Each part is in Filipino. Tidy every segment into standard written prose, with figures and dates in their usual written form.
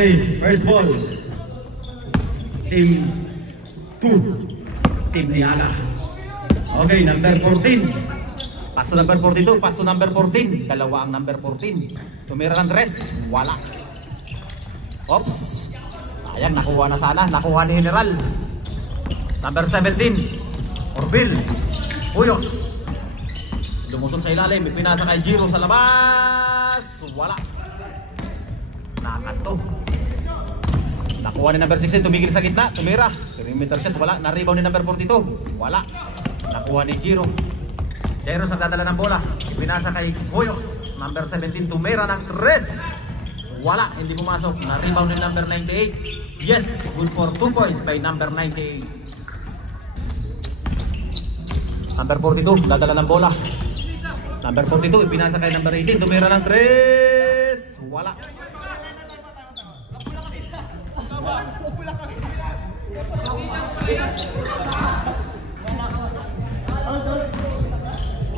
Okay, first ball. Team 2. Team ni Aga. Okay, number 14. Paso number 42, paso number 14. Dalawa ang number 14. Tumira ng 3. Wala. Oops. Ayan, nakuha na sana. Nakuha ni General. Number 17. Orville. Puyos. Lumusot sa ilalim. Pinasa kay Giro sa labas. Wala. Nakanto. Nakuha ni number 16. Tumigil sa gitna. Tumira. Perimeter shot. Wala. Na-rebound ni number 42. Wala. Nakuha ni Giro. Giro sa dadala ng bola. Pinasa kay Puyos. Number 17. Tumira ng 3. Wala. Hindi pumasok. Na-rebound ni number 98. Yes. Good for 2 points by number 98. Number 42. Dadala ng bola. Number 42, ipinasa kay number 18, tumira ng 3. Wala.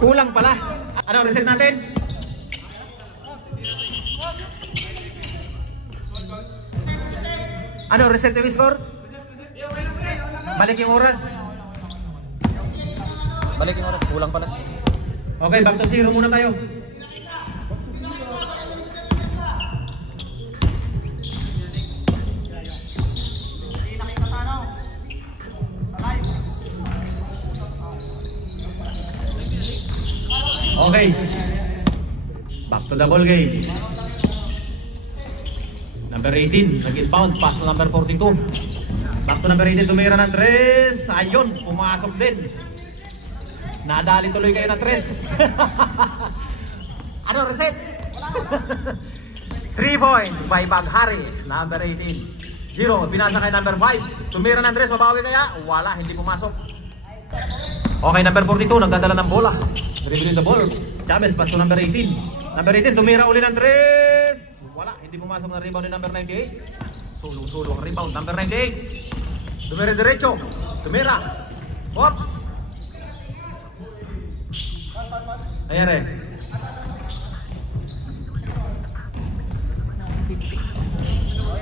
Kulang pala. Ano, reset natin? Ano, reset yung score? Balik yung oras. Balik yung oras, kulang pala. Okay, back to 0 muna tayo. Okay. Back to the ball game. Number 18, nag-inbound, pass to number 42. Back to number 18, tumira ng 3. Ayun, pumasok din. Nadali tuloy kayo ng 3. Ano, reset? 3 point by Baghari, number 18. 0, pinasa kay number 5. Tumira ng 3, mabawi kaya? Wala, hindi pumasok. Okay, number 42, nagdadala ng bola. Dribbling the ball. Chavez, pass to number 18. Number 18, tumira uli ng 3. Wala, hindi pumasok na rebound ni number 98. Sulo ang rebound, number 98. Tumira diretso. Tumira. Oops. Ayan eh.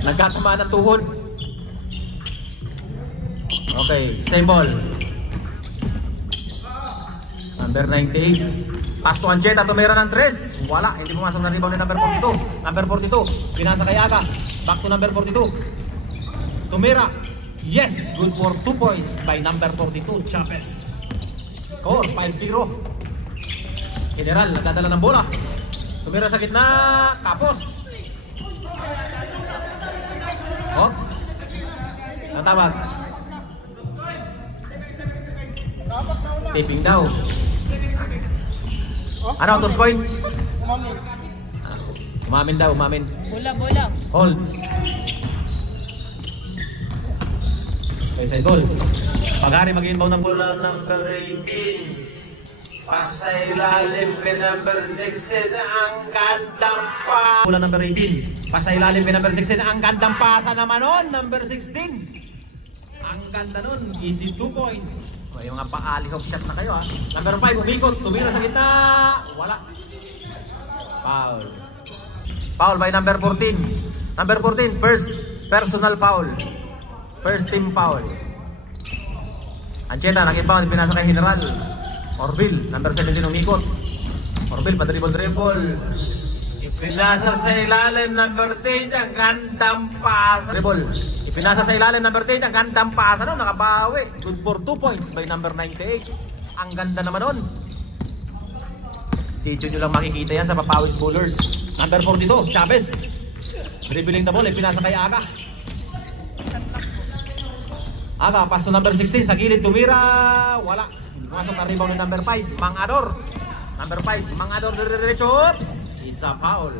Nagkatamaan ng tuhod. Okay, same ball. Number 98. Pass to Ancheta, tumira ng 3. Wala, hindi pumasok na rebound ni number 42. Number 42, pinasa kay Aga. Back to number 42. Tumira. Yes, good for 2 points by number 42, Chavez. Score, 5-0. General, nagdadala ng bola. Tumira sa gitna. Kapos. Oops. Natawag. Tipping daw. Ano, toss point? Umamin daw, umamin. Bola. Hold. Okay, side ball. Paghari mag-inbound ng bola number 18. Pasay ilalim kay number 16 ang gandang pa. Bola number 18. Pasay ilalim kay number 16 ang gandang pasa naman nun. Number 16. Ang ganda nun. Easy 2 points. May mga pa-alley hook shot na kayo ha. Number 5 umikot. Tumira sa gitna. Wala. Foul. Foul by number 14. Number 14. First personal foul. First team foul. Ancheta nag-inbound. Pinasa kay General. Orville, number 17 umikot. Orville, pa-dribble. Ipinasa sa ilalim, number 10, ang gandang pasa. Dribble. Ipinasa sa ilalim, number 10, ang gandang pasa. No, nakabawi. Good for 2 points by number 98. Ang ganda naman nun. Dito nyo lang makikita yan sa Papawis Bowlers. Number 42, Chavez. Dribbling the ball, ipinasa kay Aga. Aga, pass to number 16, sa gilid, tumira. Wala. Masok na rebound ng number 5, Mang Ador. Number 5, Mang Ador diretso. Oops! It's a foul.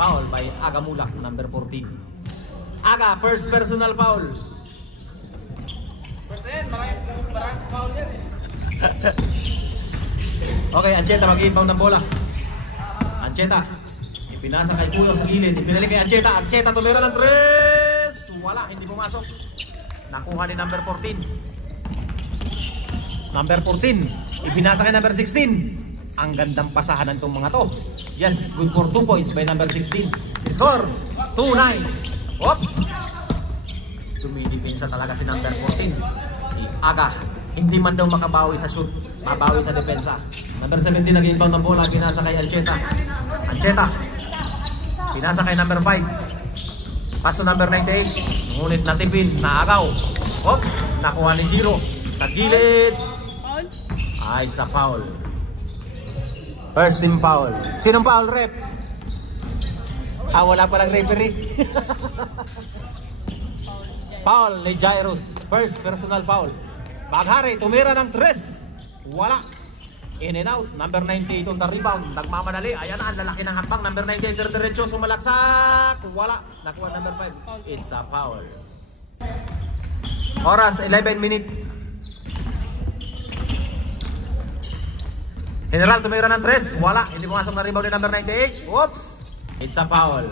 Foul by Aga Mulak, number 14. Aga, first personal foul. Maraming foul yan eh. Okay, Ancheta mag-inbound ng bola. Ancheta. Ipinasa kay Puyo sa gilid. Ipinalik kay Ancheta. Ancheta tumira ng 3. Wala, hindi pumasok. Nakuha ni number 14. Number 14, ipinasa kay number 16. Ang gandang pasahan ng itong mga to. Yes, good for 2 points by number 16. Score, 2-9. Oops! Dumidipinsa talaga si number 14. Si Aga. Hindi man daw makabawi sa shoot. Mabawi sa depensa. Number 17 nag-inbound ng bola. Pinasa kay Ancheta. Ancheta. Pinasa kay number 5. Paso number 98. Ngunit natipin. Naagaw. Oops! Nakuha ni Giro. Tagilid. Foul? Ay, sa foul. First team foul. Sinong foul, rep? Wala palang referee. Foul ni Jairus. First personal foul. Baghari, tumira ng 3. Wala. In and out. Number 98 on the rebound. Nagmamadali. Ayan na, ang lalaki ng hakbang. Number 98, diretso, sumalaksak. Wala. Nakuha number 5. It's a foul. Oras, 11 minutes. General, tumira ng 3. Wala. Hindi pumasok na rebound ni number 98. Whoops. It's a foul.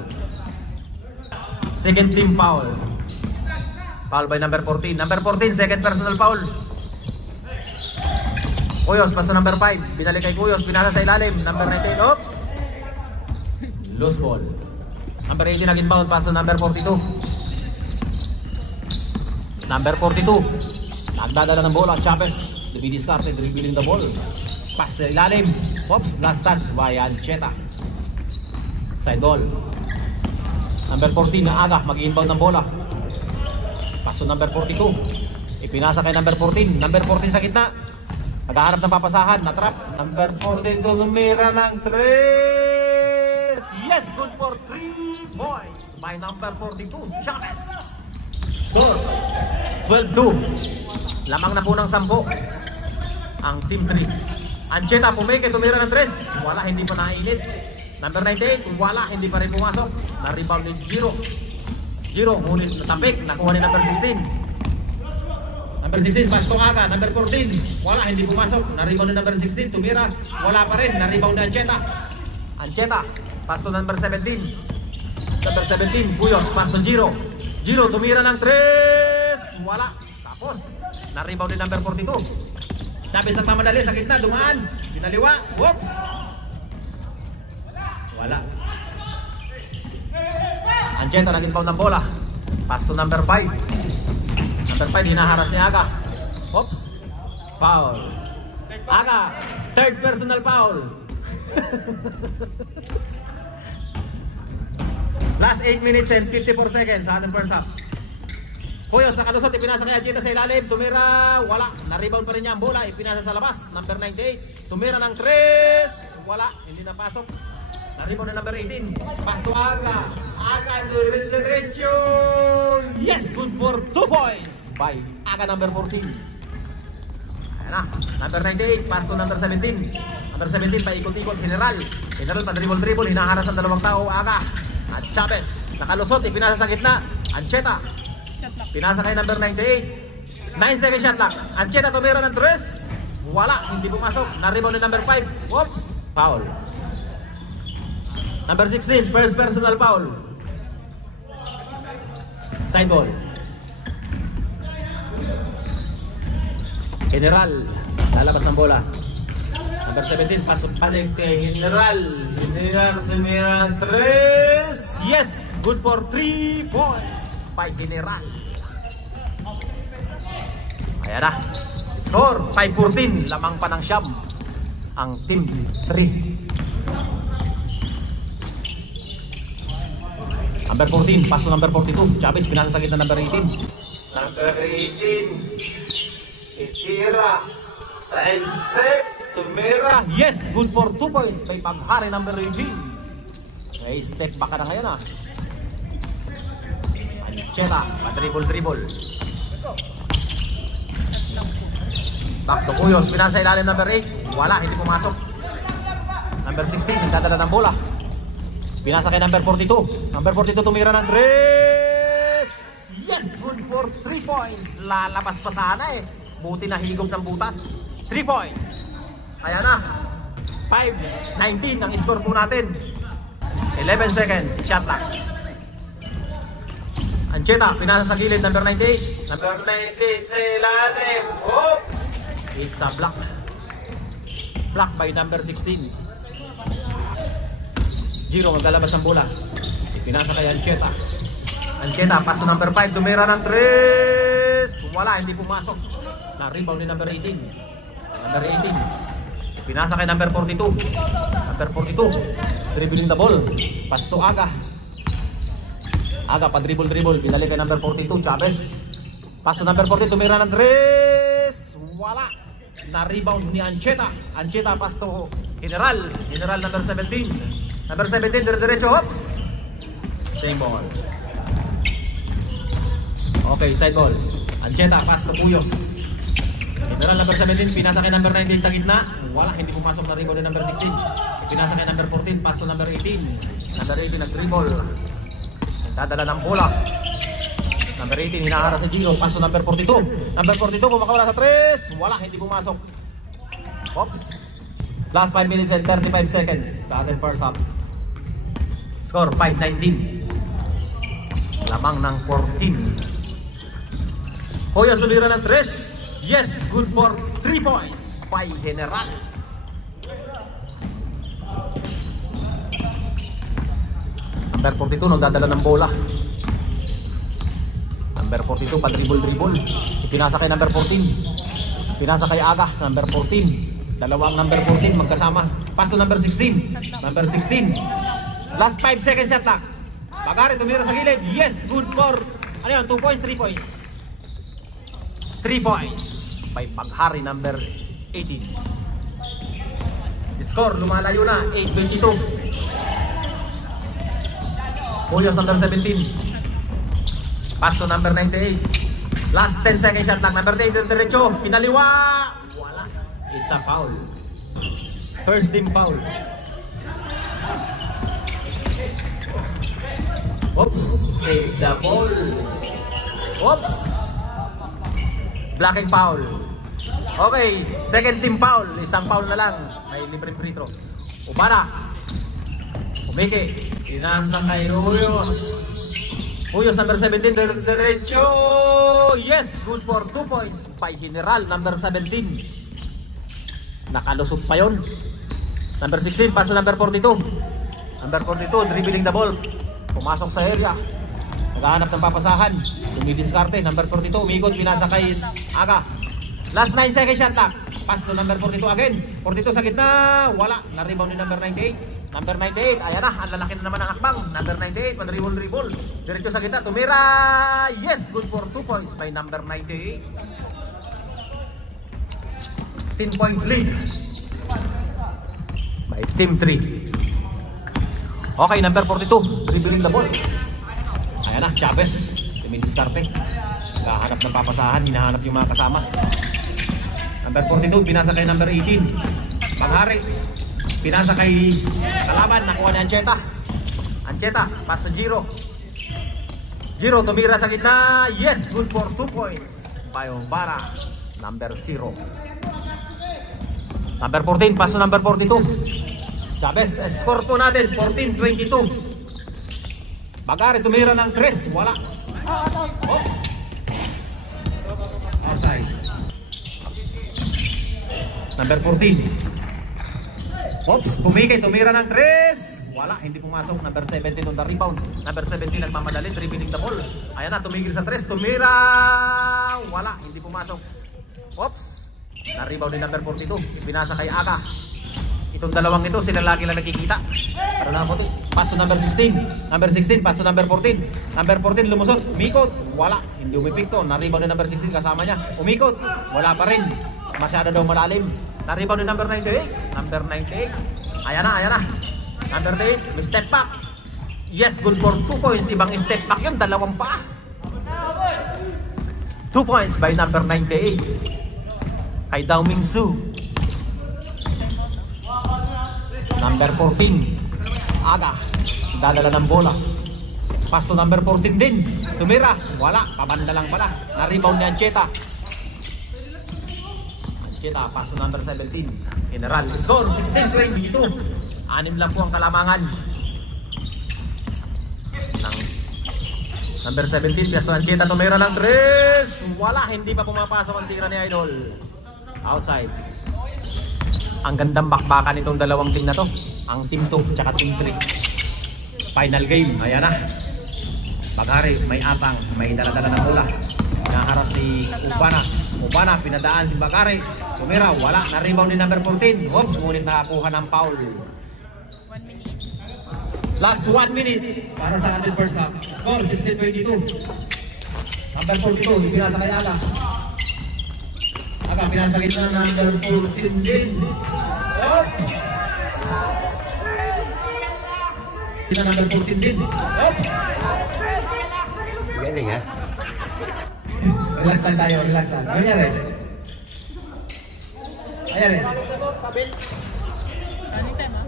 Second team foul. Foul by number 14. Number 14, second personal foul. Cuyos, paso number 5. Binalik kay Cuyos. Pinasa sa ilalim. Number 19. Oops. Loose ball. Number 18 nag-inbound. Paso number 42. Number 42. Nagdadala ng bola. Chavez. Discarded. Dribbling the ball. Pass sa ilalim. Oops. Last touch by Ancheta. Side ball. Number 14 na Aga. Mag-inbound ng bola. Paso number 42. Ipinasa kay number 14. Number 14 sa gitna. Naghahanap ng papasahan. Natrap. Number 14 tumira ng 3. Yes, good for 3 points by number 42. Chavez. Score 12-2. Lamang na po ng 10 ang team 3. Ancheta pumike, tumira ng 3. Wala, hindi pa nainit. Number 98, wala, hindi pa rin pumasok. Na-rebound ni Giro. Giro, ngunit natapik. Nakuha ni number 16. Number 16, pasto Aga. Number 14, wala, hindi pumasok. Na-rebound ni number 16, tumira. Wala pa rin, na-rebound ni Ancheta. Ancheta, pasto number 17. Number 17, Cuyos, pasto Giro. Giro, tumira ng 3. Wala. Tapos, na-rebound ni number 42. Tapos nagmamadali sa gitna, dumaan. Pinaliwa. Whoops. Wala. Ancheta nag-inbound ng bola. Pass to number 5. Number 5, hinaharas ni Aga. Oops. Foul. Aga, third personal foul. Last 8 minutes and 54 seconds sa ating first half. Cuyos nakalusot, ipinasa kay Ancheta sa ilalim. Tumira, wala. Na-rebound pa rin niya ang bola. Ipinasa sa labas. Number 98. Tumira ng 3. Wala. Hindi napasok. Na-rebound na number 18. Pass to Aga. Aga diretso. Yes, good for 2 points by Aga number 14. Ayan na. Number 98. Pass to number 17. Number 17 pa ikot-ikot. General. General pa dribble-dribble. Hinaharas ang dalawang tao. Aga. At Chavez. Nakalusot. Ipinasa sa gitna. Ancheta. Pinasa kay number 98. 9 second shot lang. Ancheta tumira ng 3. Wala. Hindi pumasok. Na-rebound ni number 5. Whoops. Foul. Number 16. First personal foul. Side ball. General. Lalabas ng bola. Number 17. Pasok balik kay General. General tumira ng 3. Yes. Good for 3 points by General. Ayan na. Score 5-14. Lamang pa ng siyam ang team 3. Number 14. Paso number 42. Chavez pinasa sa gitna number 18. Number 18. Itira. Side step. Tumira. Yes. Good for 2 points by Baghari number 18. May step back na ngayon ah. Ancheta. Pa-dribble. Back to Cuyos, pinasa ilalim number 8. Wala, hindi pumasok. Number 16, nagdadala ng bola. Pinasa kay number 42. Number 42 tumira ng 3. Yes, good for 3 points. Lalabas pa sana eh. Buti na higop ng butas. 3 points. Ayan na. 5-19 ang score po natin. 11 seconds, shot clock. Ancheta, pinasa sa gilid, number 98. Number 98 sa ilalim. Oops! It's a block. Block by number 16. Giro, maglalabas ang bola. Pinasa kay Ancheta. Ancheta, pass to number 5. Tumira ng 3. Wala, hindi pumasok. Na-rebound ni number 18. Number 18. Pinasa kay number 42. Number 42. Dribbling the ball. Pass to Aga. Aga, pa-dribble. Pinali kay number 42, Chavez. Pass to number 42. Tumira ng 3. Wala. Na-rebound ni Ancheta. Ancheta, pass to General. General number 17. Number 17, diretso, hops. Same ball. Okay, side ball. Ancheta, pass to Puyos. General number 17, pinasa kay number 19 sa gitna. Wala, hindi pumasok na rebound ni number 16. Pinasa kay number 14, pass to number 18. Number 18, nag-dribble. Dadala ng bola. Number 18, hinaharap sa Gino, pass to number 42. Number 42, bumakawala sa 3. Wala, hindi pumasok. Oops. Last 5 minutes and 35 seconds sa ating first half. Score 5-19. Lamang ng 14. Hoya sulira ng 3. Yes, good for 3 points by General. Number 42 nagdadala ng bola. Number 42 pa-dribble. Pinasa kay number 14. Pinasa kay Aga, number 14. Dalawang number 14 magkasama. Pass to number 16. Number 16. Last 5 seconds shot clock. Bagari tumira sa gilid. Yes, good for ano yun? 2 points, 3 points. 3 points by Paghari number 18. Score lumalayo na 8-22. Puyos number 17. Pass to number 98. Last 10 seconds shot clock. Number 10 diretso. Pinaliwa. Wala. It's a foul. First team foul. Oops. Save the ball. Oops. Blocking foul. Okay. Second team foul. Isang foul na lang. May libre free throw. Ubara. Umiki. Pinasa kay Uyos. Uyos number 17. Derecho. Yes. Good for 2 points by General number 17. Nakalusot pa yun. Number 16, paso number 42. Number 42, dribbling the ball. Pumasok sa area. Naghahanap ng papasahan. Dumidiskarte. Number 42, umikot. Pinasa kay Aga. Last 9 seconds shot clock. Pass to number 42 again. 42 sa gitna. Wala. Na-rebound ni number 98. Number 98. Ayan na. Ang lalaki na naman ang akbang. Number 98. Pan-dribble. Diretso sa gitna. Tumira. Yes. Good for 2 points by number 98. 10-point lead by team 3. Okay, number 42 dribbling the ball. Ayan na, Chavez dumidiskarte. Naghahanap ng papasahan, hinahanap yung mga kasama. Number 42 pinasa kay number 18 Paghari. Pinasa kay kalaban, nakuha ni Ancheta. Ancheta, pass to Giro. Giro tumira sa gitna. Yes, good for 2 points by Umbara number 0. Number 14, pass to number 42. Chavez, score po natin, 14-22. Bagari, tumira ng 3. Wala. Oops. Outside. Number 14. Oops, pumikay, tumira ng 3. Wala, hindi pumasok. Number 17 on the rebound. Number 17 nagmamadali, dribbling the ball. Ayan na, tumigil sa 3. Tumira. Wala, hindi pumasok. Oops. Na-rebound ni number 42. Pinasa kay Aga. Itong dalawang ito, sila lagi lang nakikita. Pero na po ito. Pass to number 16. Number 16, pass to number 14. Number 14, lumusot. Umikot. Wala. Hindi umipik to. Na-rebound ni number 16 kasama niya. Umikot. Wala pa rin. Masyado daw malalim. Na-rebound ni number 98. Number 98. Ayan na. Number 8, may step back. Yes, good for 2 points. Ibang step back yun. Dalawang pa. 2 points by number 98. Kay Dao Mingsu. Number 14 Aga, dadala ng bola. Pass to number 14 din. Tumira, wala, pabanda lang pala. Na-rebound ni Ancheta. Ancheta, pass to number 17 General. Score 16-22. 6 lang po ang kalamangan ng number 17. Pass to Ancheta, tumira ng 3. Wala, hindi pa pumapasok ang tira ni Idol. Outside. Ang gandang bakbakan itong dalawang team na to. Ang team 2 tsaka team 3. Final game, ayan na. Bagari, may atang, may daladala ng bola. Naharas ni Ubana, pinadaan si Bagari. Tumira, wala, na-rebound ni number 14. Oops, ngunit nakakuha ng foul. 1 minute. Last 1 minute para sa ating first half. Score 16-22. Number 42, pinasa kay Aga. Aga, pinasa kita na number 14 din. Oops! Pina number 14 din. Oops! Galing ha? Relax lang tayo, relax lang. Ano nangyari? Ayan eh. Running time ah.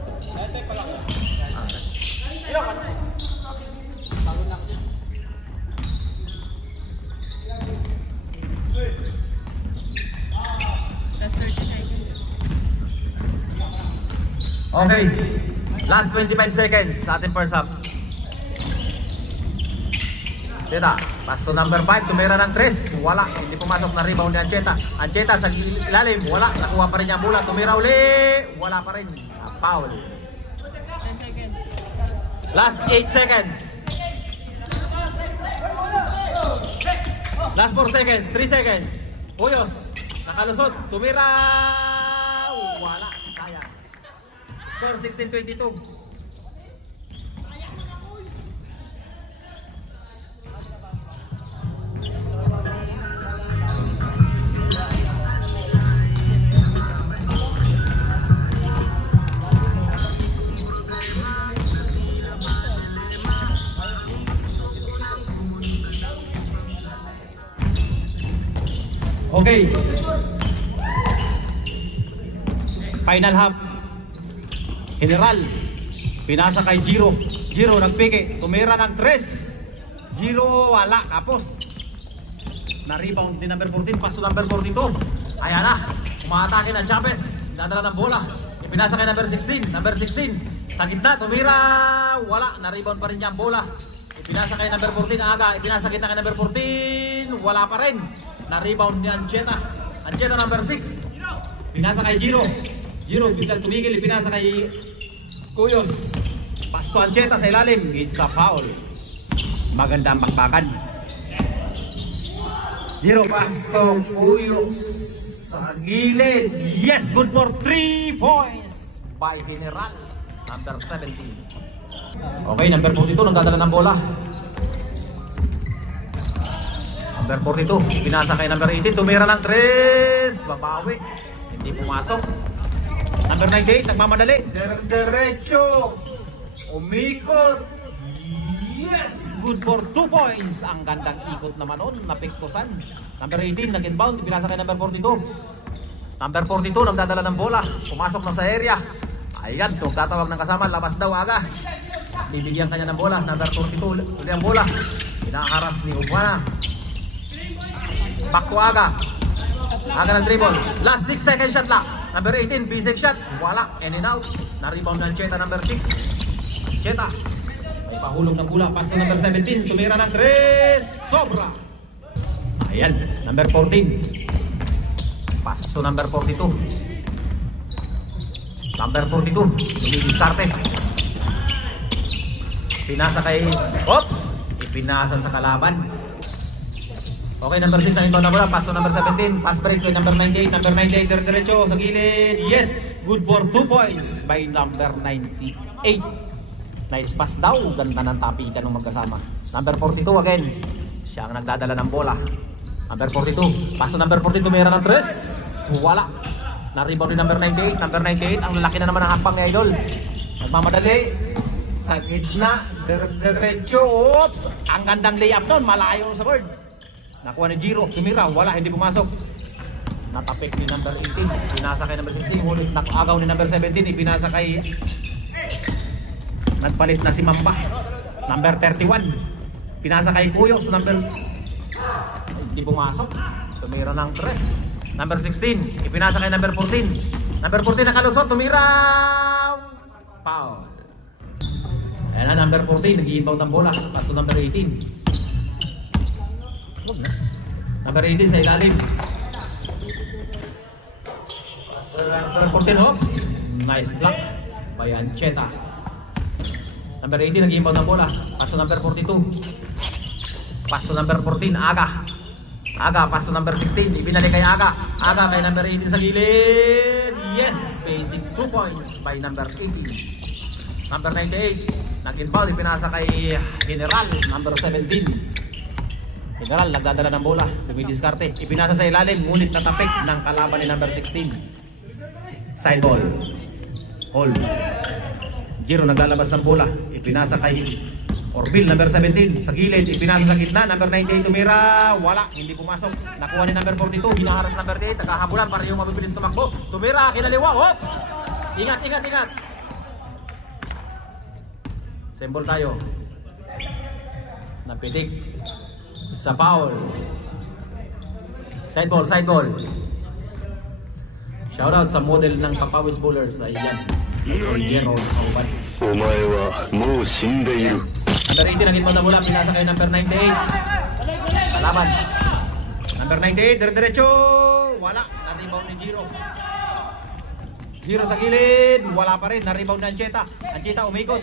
That's 30 seconds. Okay. Last 25 seconds sa ating first half. Cheta, pass to number 5, tumira ng 3. Wala, hindi pumasok na rebound ni Ancheta. Ancheta sa ilalim, wala. Nakuha pa rin niya ang bola, tumira uli. Wala pa rin. Foul. 10 seconds. Last 8 seconds. Last 4 seconds, 3 seconds. Puyos, nakalusot, tumira. Wala, sayang. Score 16-22. Okay. Final half. General. Pinasa kay Giro. Giro nagpike. Tumira ng 3. Giro wala. Tapos. Na-rebound ni number 14. Paso number 42. Ayan na. Umaatake ng Chavez. Dadala ng bola. Ipinasa kay number 16. Number 16. Sa gitna. Tumira. Wala. Na-rebound pa rin niya ang bola. Ipinasa kay number 14. Aga. Ipinasa kita kay number 14. Wala pa rin. Na-rebound ni Ancheta. Ancheta number 6. Pinasa kay Giro. Giro biglang tumigil. Pinasa kay Cuyos. Pasto Ancheta sa ilalim. It's a foul. Maganda ang bakbakan. Giro pasto Cuyos sa gilid. Yes, good for 3 points by General number 17. Okay, number 42 nang dadala ng bola. Number 42, pinasa kay number 18, tumira ng 3, babawi, hindi pumasok. Number 98, nagmamadali, derecho, umikot, yes, good for 2 points. Ang gandang ikot naman nun, napiktusan. Number 18, nag-inbound, pinasa kay number 42. Number 42, nagdadala ng bola, pumasok na sa area. Ayan, kung tatawag ng kasama, labas daw Aga. Bibigyan kanya ng bola, number 42, uli ang bola. Pinakaras ni Ubana. Back to Aga. Aga ng dribble. Last 6 second shot lang. Number 18, basic shot. Wala. In and out. Na-rebound ng Cheta number 6. Cheta. May pahulog ng bola. Pass na number 17. Tumira ng 3. Sobra. Ayan. Number 14. Pass to number 42. Number 42. Dumidistarte. Pinasa kay... Oops! Ipinasa sa kalaban. Okay, number 6 ang inbound na bola. Pass to number 17. Pass break to number 98. Number 98, diretso sa gilid. Yes! Good for 2 points by number 98. Nice pass daw. Ganda ng tapikan ng magkasama. Number 42 again. Siya ang nagdadala ng bola. Number 42. Pass to number 42. Mayroon ng 3. Wala. Na-rebound ni number 98. Number 98. Ang lalaki na naman ang hakbang ni Idol. Nagmamadali. Sa gitna. Diretso. Oops! Ang gandang layup doon. Malayo sa board. Nakuha ni Giro, tumira, wala, hindi pumasok. Natapik ni number 18, pinasa kay number 16, ulit nakagaw ni number 17, ipinasa kay... Nagpalit na si Mamba, number 31. Pinasa kay Cuyos, number... Hindi pumasok, tumira ng 3. Number 16, ipinasa kay number 14. Number 14 nakalusot, tumira! Foul. Ayan na, number 14, nag-i-inbound ang bola, paso number 18. Number 18 sa ilalim. Number 14 hops. Nice block by Ancheta. Number 18, nag-inbound ng bola. Pass to number 42. Pass to number 14, Aga. Aga, pass to number 16. Ibinalik kay Aga. Aga kay number 18 sa gilid. Yes! Basic 2 points by number 18. Number 98, nag-inbound. Ipinasa kay General, number 17. General, nagdadala ng bola. Dumidiskarte. Ipinasa sa ilalim. Ngunit natapik ng kalaban ni number 16. Side ball. Hold. Giro naglalabas ng bola. Ipinasa kay Orville, number 17. Sa gilid, ipinasa sa gitna. Number 98 tumira. Wala, hindi pumasok. Nakuha ni number 42. Hinaharas number 38. Nagkahabulan para yung mabibilis tumakbo. Tumira, kinaliwa. Oops! Ingat, ingat, ingat. Symbol tayo. Napitik. It's a foul. Side ball, side ball. Shoutout sa model ng Papawis Bowlers. Ayan. Number 18 nag-inbound na bola, pinasa kay number 98. Salamat. Number 98, dire-diretso. Wala, na-rebound ni Giro. Giro sa gilid, wala pa rin, na-rebound ni Ancheta. Ancheta umikot.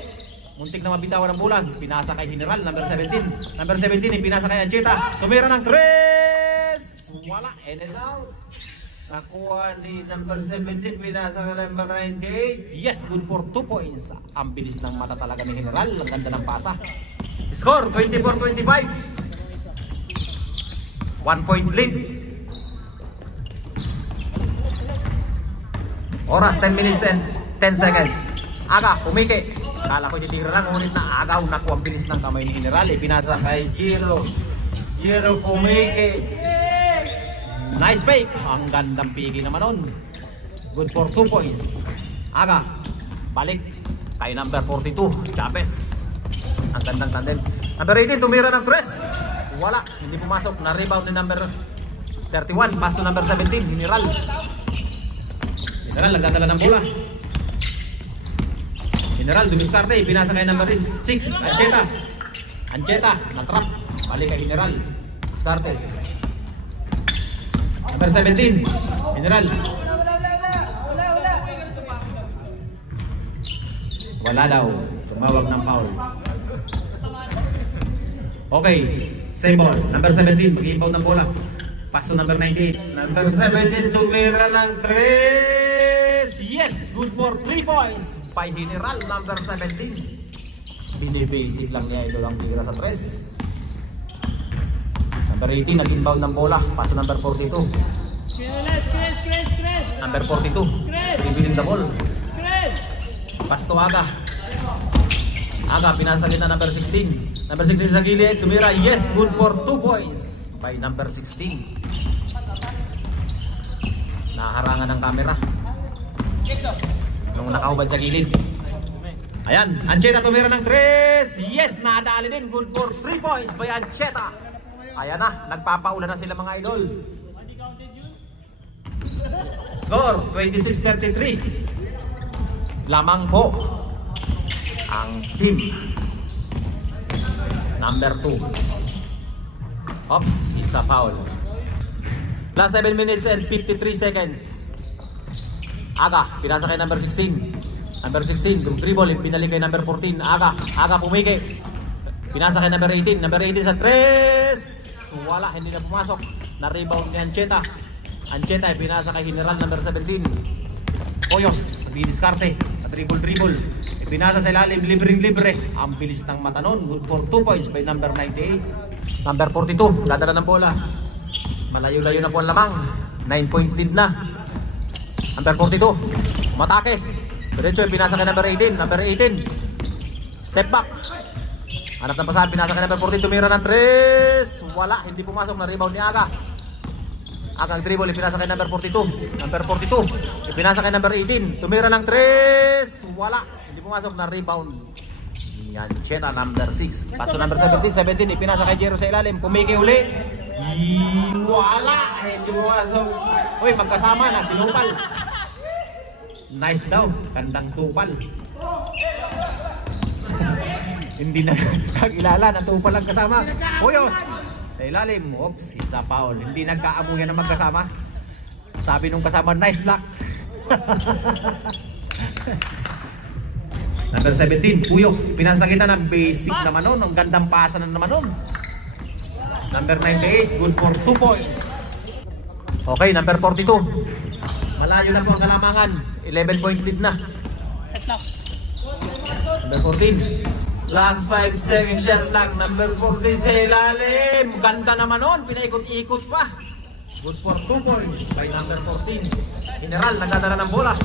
Muntik na mabitawan ng bulan. Pinasa kay General, number 17. Number 17, pinasa kay Ancheta. Tumira ng 3. Wala, in and out. Nakuha ni number 17, pinasa ka number 98. Yes, good for 2 points. Ang bilis ng mata talaga ni General. Ang ganda ng pasa. Score, 24-25. 1 point lead. Oras, 10 minutes and 10 seconds. Aga, umiki. Kala ko ditira lang, ngunit na agaw. Nakuha ang bilis ng kamay ni General. Pinasa kay Giro. Giro, umiki. Nice fake. Ang gandang pigi naman nun. Good for 2 points. Aga, balik kay number 42, Chavez. Ang gandang tandem. Number 18, tumira ng 3. Wala, hindi pumasok. Na-rebound ni number 31. Pass to number 17, General. General, nagdadala ng bola. General, dumiskarte. Pinasa kay number 6, Ancheta. Ancheta, na-trap. Balik kay General. Diskarte. Number 17, General. Wala daw. Tumawag ng foul. Okay, same ball. Number 17, mag-inbound ng bola. Pass to number 98. Number 17, tumira ng 3. Yes, good for 3 points by General, number 17. Binibasic lang niya ito ang tira sa 3. Number 18, nag-inbound ng bola. Pass to number 42. Number 42, dribbling the ball. Pass to Aga. Aga, pinasa kita number 16. Number 16 sa gilid, tumira. Yes, good for 2 points by number 16. Naharangan ng camera nung nakaubad sa gilid. Ayan, Ancheta tumira ng 3. Yes, nadali din. Good for 3 points by Ancheta. Ayan na, nagpapaulan na sila mga idol. Score, 26-33. Lamang po ang team number 2. Oops, it's a foul. Last 7 minutes and 53 seconds. Aga, pinasa kay number 16. Number 16, dribble, pinalik kay number 14. Aga, Aga pumiki. Pinasa kay number 18. Number 18 sa 3. Wala, hindi na pumasok. Na-rebound ni Ancheta. Ancheta, pinasa kay General, number 17. Hoyos, biniskarte. Dribble. Pinasa sa ilalim, libre. Ang bilis ng mata nun. Good for 2 points by number 98. Number 42, dadala ng bola. Malayo-layo na po ang lamang. 9 point lead na. Number 42, umatake. Diretso, pinasa kay number 18. Number 18, step back. Hanap ng pasahan, pinasa kay number 14. Tumira ng 3. Wala, hindi pumasok. Na rebound ni Aga. Aga ang dribble, pinasa kay number 42. Number 42, pinasa kay number 18. Tumira ng 3. Wala, hindi pumasok. Na rebound yan, Cheta, number 6. Paso number 17, ipinasa kay Jero sa ilalim. Kumiki uli. Wala, hindi pumasok. Uy, magkasama na, tinupal. Nice daw, kandang tupal. Hindi na kagilala, natupal lang kasama. Hoyos, sa ilalim. Oops, it's a foul. Hindi nagkaamuyan na magkasama. Sabi nung kasama, nice luck. Number 17, Puyos. Pinasa kita ng basic naman nun. Ang gandang pasa na naman nun. Number 98, good for 2 points. Okay, number 42. Malayo na po ang kalamangan. 11-point lead na. Number 14. Last 5 seconds shot lang. Number 14 sa ilalim. Ganda naman nun. Pinaikot-ikot pa. Good for 2 points by number 14. General, nagdadala ng bola.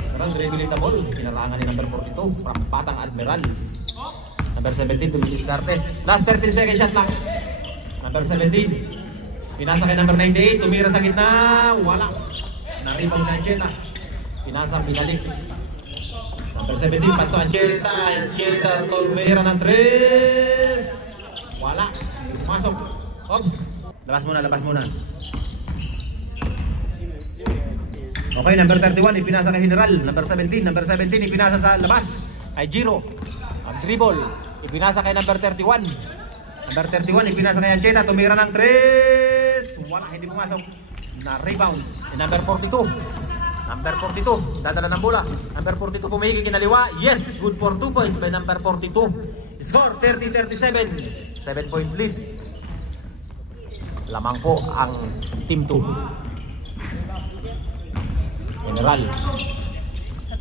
General, regulatable. Pinarangan ni number 42 from Batang Admirals. Number 17, tumidiskarte. Last 13 seconds shot lang. Number 17. Pinasa kay number 98. Tumira sa gitna. Wala. Naribang na Ancheta. Pinasa, binalik. Number 17, pasto Ancheta. Ancheta, tumira ng 3. Wala. Pumasok. Oops. Labas muna, labas muna. Okay, number 31, ipinasa kay General. Number 17, ipinasa sa labas. Kay Giro. Ang dribble. Ipinasa kay number 31. Number 31, ipinasa kay Ancheta. Tumira ng 3. Wala, hindi pumasok. Na-rebound. Number 42. Number 42, dadala ng bola. Number 42, pumihigi kinaliwa. Yes, good for 2 points by number 42. Score, 30-37. 7-point lead. Lamang po ang team 2. General.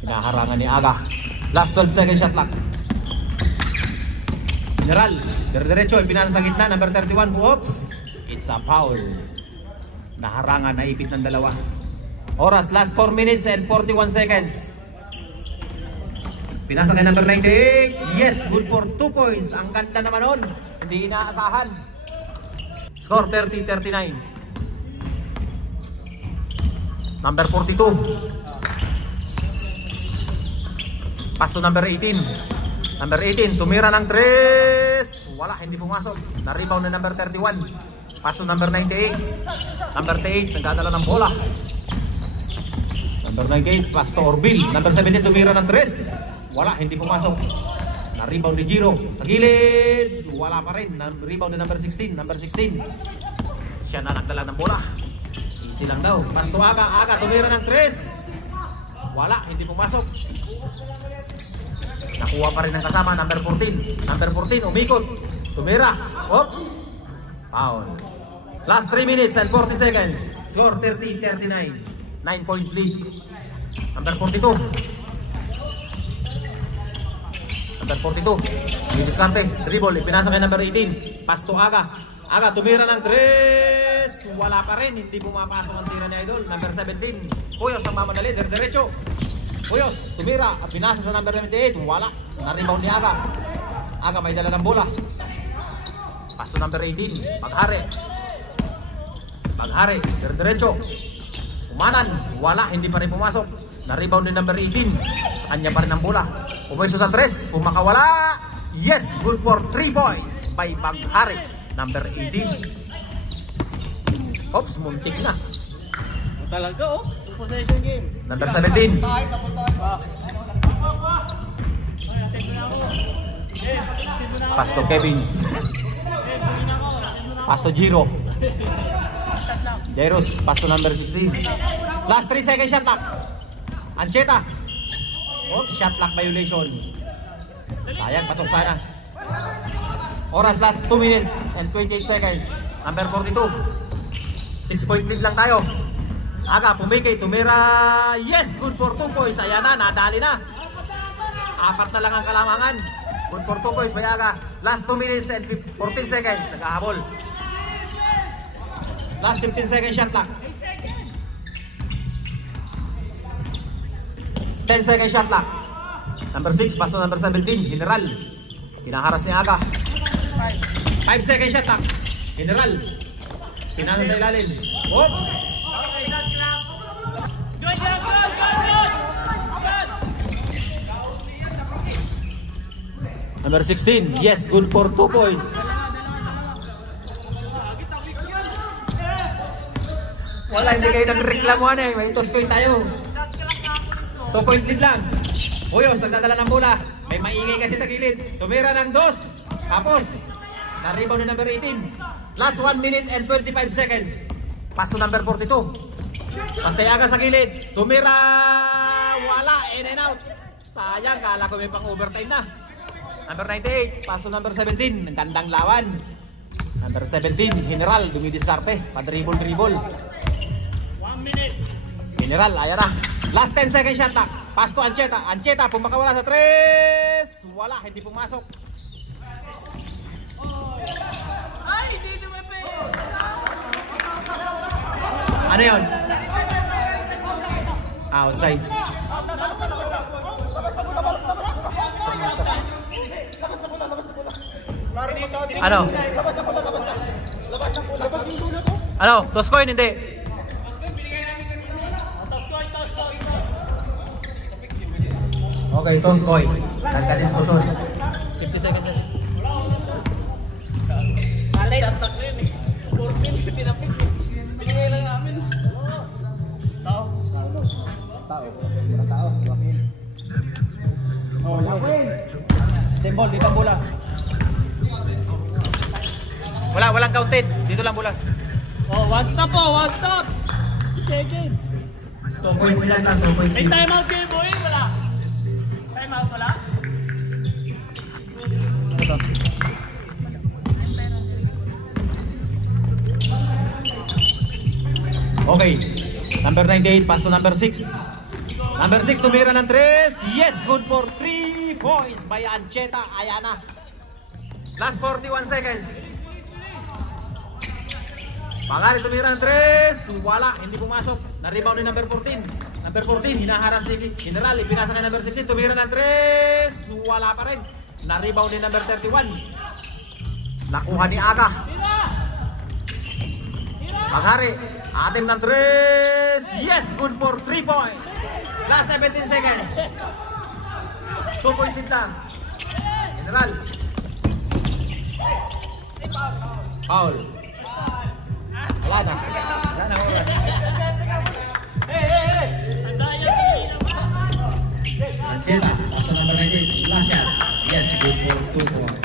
Hinaharangan ni Aga. Last 12 seconds shot clock. General, diretso, ipinasa sa gitna, number 31. Oops, it's a foul. Naharangan, naipit ng dalawa. Oras, last 4 minutes and 41 seconds. Pinasa kay number 98. Yes, good for 2 points. Ang ganda naman nun. Hindi inaasahan. Score 30-39. Number 42. Pass to number 18. Number 18, tumira ng 3. Wala, hindi pumasok. Na-rebound na number 31. Pass to number 98. Number 8, nagdadala ng bola. Number 98, pass to Orville. Number 17, tumira ng 3. Wala, hindi pumasok. Na-rebound ni Giro. Sa gilid. Wala pa rin. Na-rebound ni number 16. Number 16. Siya na nagdala ng bola. Easy lang daw. Pass to Aga. Aga, tumira ng 3. Wala, hindi pumasok. Nakuha pa rin ng kasama. Number 14. Number 14, umikot. Tumira. Oops. Foul. Last 3 minutes and 40 seconds. Score 30-39. 9-point lead. Number 42. Number 42. Didiskarte. Dribble. Ipinasa kay number 18. Pass to Aga. Aga, tumira ng 3. Wala pa rin. Hindi pumapasok ang tira ni Idol. Number 17. Puyos ang mamadali. Diretso. Puyos. Tumira. At pinasa sa number 98. Wala. Na-rebound ni Aga. Aga may dala ng bola. Pass to number 18. Paghari. Paghari. Diretso. Umanan. Wala. Hindi pa rin pumasok. Na-rebound ni number 18. Kanya pa rin ang bola. Pumayso sa 3. Pumakawala. Yes. Good for 3 points by Paghari. Number 18. Oops. Muntik na. Talaga possession game. Number 17. Pass to Kevin. Pass to Giro. Jairus. Pass to number 16. Last 3 seconds shot clock. Ancheta. Oh, shot clock violation. Sayang, pasok sana. Oras, last 2 minutes and 28 seconds. Number 42. 6-point lead lang tayo. Aga, pumikay, tumira. Yes, good for 2 points. Ayan na, nadali na. 4 na lang ang kalamangan. Good for 2 points by Aga. Last 2 minutes and 14 seconds. Nagkahabol. Last 15 seconds shot clock. 10 seconds shot clock. Number 6, pass to number 17. General. Pinaharas ni Aga. 5 seconds shot clock. General. Pinasa sa ilalim. Oops. Number 16. Yes, good for 2 points. Wala, hindi kayo nagreklamuhan eh. May toskoy tayo. 2-point lead lang. Puyos, nagdadala ng bola. May maingay kasi sa gilid. Tumira ng 2. Tapos, na-rebound na number 18. Last 1 minute and 25 seconds. Pass to number 42. Pass kay Aga sa gilid. Tumira. Wala. In and out. Sayang, kala ko may pang overtime na. Number 98, paso number 17, gandang lawan. Number 17, General, dumidiskarte, pa-dribble. 1 minute. General, ayan na. Last 10 seconds shot clock. Pass to Ancheta. Ancheta, pumakawala sa 3. Wala, hindi pumasok. Ay, hindi dumape. Ano yun? Outside. Ano? Ano? Toss coin, hindi. Okay, toss coin. Nagka-diskusyon. 50 seconds na. Shot clock na yun eh. 14, pinapit. Binigay lang namin. Tao. Oh, Symbol, dito ang bola. Walang counted. Dito lang bola. Oh, one stop po, one stop. 2 seconds. 2.3 lang lang, 2.3. May timeout kayo, boy. Wala. Timeout wala? Okay. Number 98, pass to number 6. Number 6, tumira ng 3. Yes, good for 3 points by Ancheta. Ayan na. Last 41 seconds. Pangari tumira ng 3. Wala, hindi pumasok. Na-rebound ni number 14. Number 14, hinaharas ni General. Ipinasa kay number 16, tumira ng 3. Wala pa rin. Na-rebound ni number 31. Nakuha ni Aga. Pangari, atim ng 3. Yes, good for 3 points. Last 17 seconds. 2 point lead lang. General. Foul. Wala na. Hey! Tandaan yan. Ancheta, pass to number 19. Last shot. Yes, good for 2 points.